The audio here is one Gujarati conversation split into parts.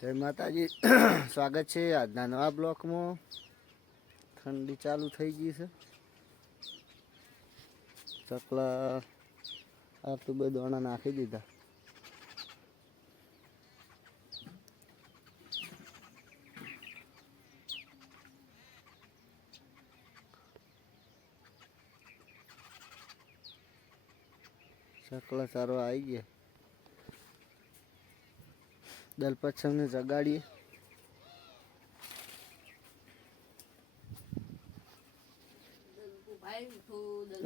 જય માતાજી. સ્વાગત છે આજના નવા બ્લોકમાં. ઠંડી ચાલુ થઈ ગઈ છે. ચકલા આ તો બે દોણા નાખી દીધા. ચકલા સારો આવી ગયા. દલપતસંગને જગાડીએ.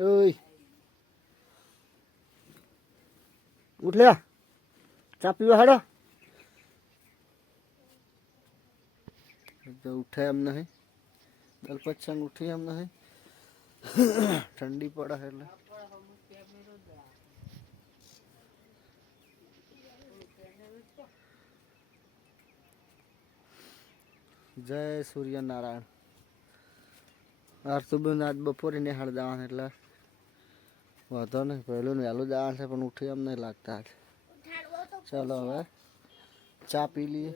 ઓય. ઉઠ લે ચા પીવા હાડો. ઉઠે એમ નહીં. એમ નહીં. ઠંડી પડે એટલે. જય સૂર્યનારાયણ. આરતુબેન આજ બપોરે નિહાળ જવાનું એટલે વાંધો નહીં, પહેલું વહેલું જવાનું છે, પણ ઉઠી એમ નહીં લાગતા આજ. ચાલો હવે ચા પી લઈએ.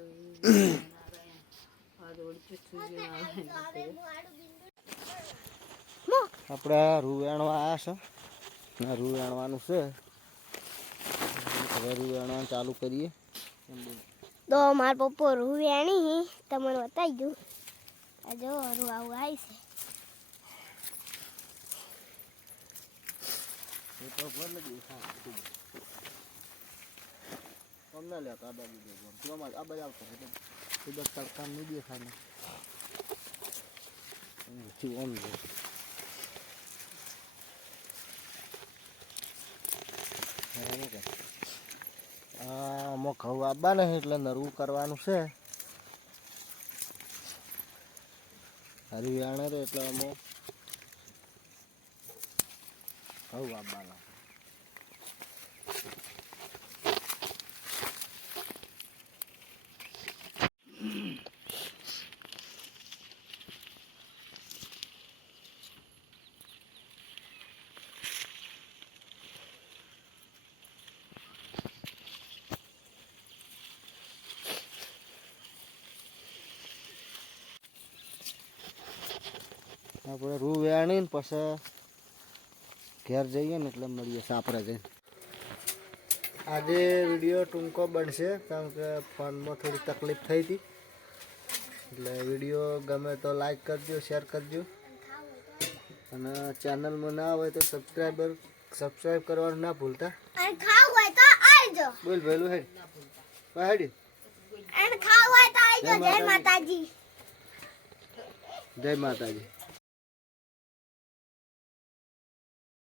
આપણે રૂવેણવા આવ્યા છે. ને રૂ છે. હવે રૂ ચાલુ કરીએ. તો માર પપ્પો રૂ વેણી તમને બતાવી દઉં. આ જો રૂ આવું આવી છે એ તો ભલે દેખાય અમને લે આ બાજુ દેખો તું આમાં ઘઉં આવવાના છે એટલે નરવું કરવાનું છે. હરિયાણા રે એટલે આમાં ઘઉં આવવાના આપણે રૂ વેણી ને પછી ઘેર જઈએ ને એટલે મળીએ સાપરે જઈને. આજે વીડિયો ટૂંકો બનશે કારણ કે ફોનમાં થોડી તકલીફ થઈ હતી. એટલે વીડિયો ગમે તો લાઈક કરજો શેર કરજો. અને ચેનલમાં ના હોય તો સબસ્ક્રાઈબર સબસ્ક્રાઈબ કરવાનું ના ભૂલતા. બોલ ભેલું હેડ. હેડી. જય માતાજી. જય માતાજી.